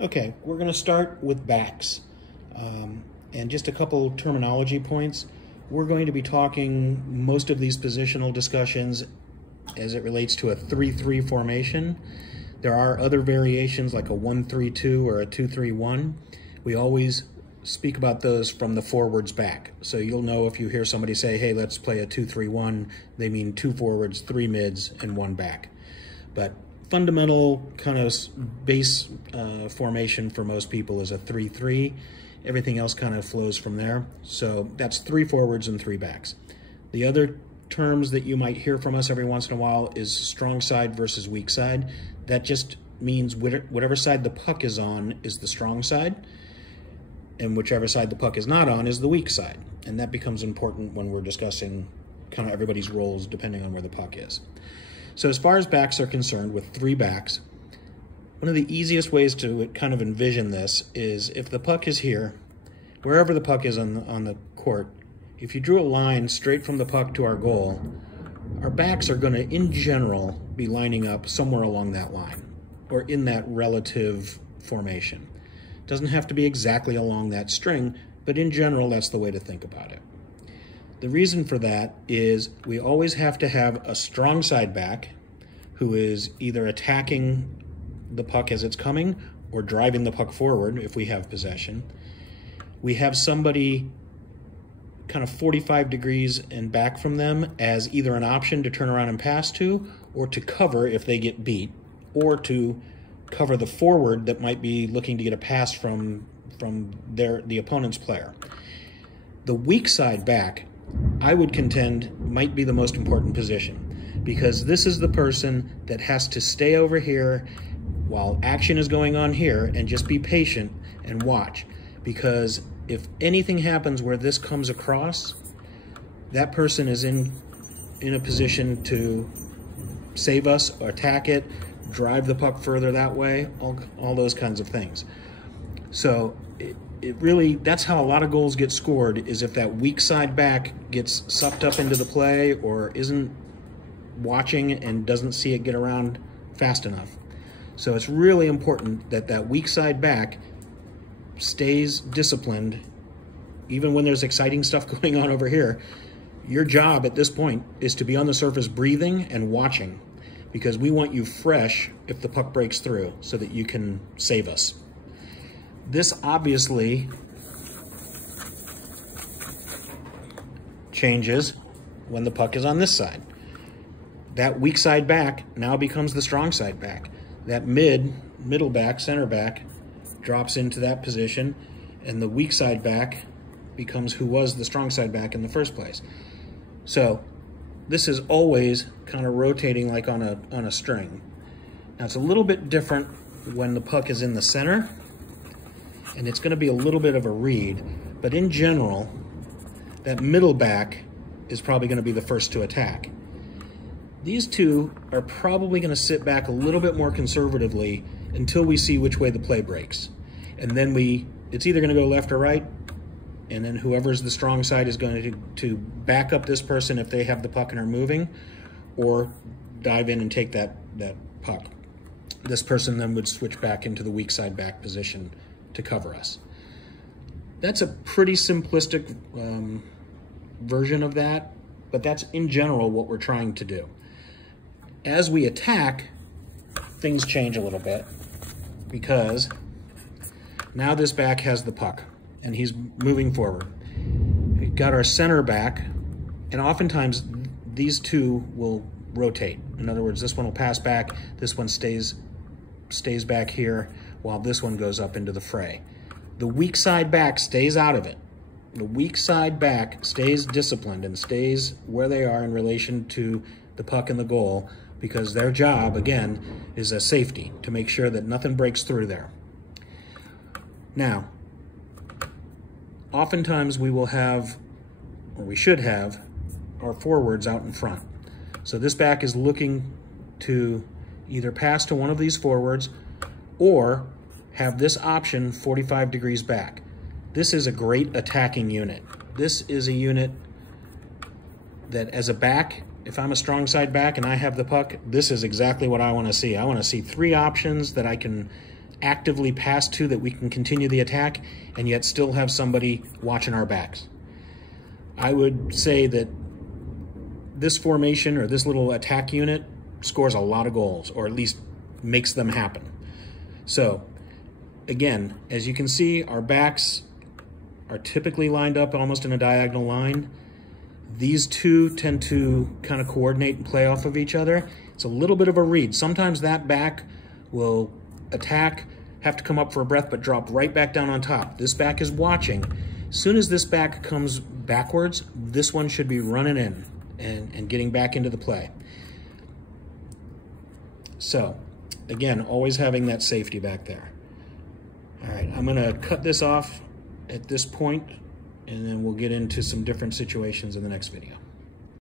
Okay, we're going to start with backs. And just a couple terminology points. We're going to be talking most of these positional discussions as it relates to a 3-3 formation. There are other variations like a 1-3-2 or a 2-3-1. We always speak about those from the forwards back. So you'll know if you hear somebody say, hey, let's play a 2-3-1, they mean 2 forwards, 3 mids, and 1 back. But fundamental kind of base formation for most people is a 3-3. Everything else kind of flows from there. So that's 3 forwards and 3 backs. The other terms that you might hear from us every once in a while is strong side versus weak side. That just means whatever side the puck is on is the strong side, and whichever side the puck is not on is the weak side. And that becomes important when we're discussing kind of everybody's roles depending on where the puck is. So as far as backs are concerned, with 3 backs, one of the easiest ways to kind of envision this is if the puck is here, wherever the puck is on the court, if you drew a line straight from the puck to our goal, our backs are going to, in general, be lining up somewhere along that line or in that relative formation. It doesn't have to be exactly along that string, but in general, that's the way to think about it. The reason for that is we always have to have a strong side back who is either attacking the puck as it's coming or driving the puck forward if we have possession. We have somebody kind of 45 degrees and back from them as either an option to turn around and pass to, or to cover if they get beat, or to cover the forward that might be looking to get a pass from the opponent's player. The weak side back, I would contend, might be the most important position, because this is the person that has to stay over here while action is going on here and just be patient and watch. Because if anything happens where this comes across, that person is in a position to save us, or attack it, drive the puck further that way, all those kinds of things. So it really, that's how a lot of goals get scored, is if that weak side back gets sucked up into the play or isn't watching and doesn't see it get around fast enough. So it's really important that that weak side back stays disciplined, even when there's exciting stuff going on over here. Your job at this point is to be on the surface breathing and watching, because we want you fresh if the puck breaks through so that you can save us. This obviously changes when the puck is on this side. That weak side back now becomes the strong side back. That middle back, center back, drops into that position, and the weak side back becomes who was the strong side back in the first place. So this is always kind of rotating like on a string. Now it's a little bit different when the puck is in the center, and it's going to be a little bit of a read, but in general, that middle back is probably going to be the first to attack. These two are probably going to sit back a little bit more conservatively until we see which way the play breaks. And then it's either going to go left or right, and then whoever's the strong side is going to back up this person if they have the puck and are moving, or dive in and take that puck. This person then would switch back into the weak side back position to cover us. That's a pretty simplistic version of that, but that's in general what we're trying to do. As we attack, things change a little bit, because now this back has the puck and he's moving forward. We've got our center back, and oftentimes these two will rotate. In other words, this one will pass back, this one stays back here, while this one goes up into the fray. The weak side back stays out of it. The weak side back stays disciplined and stays where they are in relation to the puck and the goal, because their job, again, is a safety, to make sure that nothing breaks through there. Now, oftentimes we will have, or we should have, our forwards out in front. So this back is looking to either pass to one of these forwards or have this option 45 degrees back. This is a great attacking unit. This is a unit that, as a back, if I'm a strong side back and I have the puck, this is exactly what I want to see. I want to see 3 options that I can actively pass to that we can continue the attack and yet still have somebody watching our backs. I would say that this formation or this little attack unit scores a lot of goals, or at least makes them happen. So again, as you can see, our backs are typically lined up almost in a diagonal line. These two tend to kind of coordinate and play off of each other. It's a little bit of a read. Sometimes that back will attack, have to come up for a breath, but drop right back down on top. This back is watching. As soon as this back comes backwards, this one should be running in and getting back into the play. So, again, always having that safety back there. All right, I'm gonna cut this off at this point, and then we'll get into some different situations in the next video.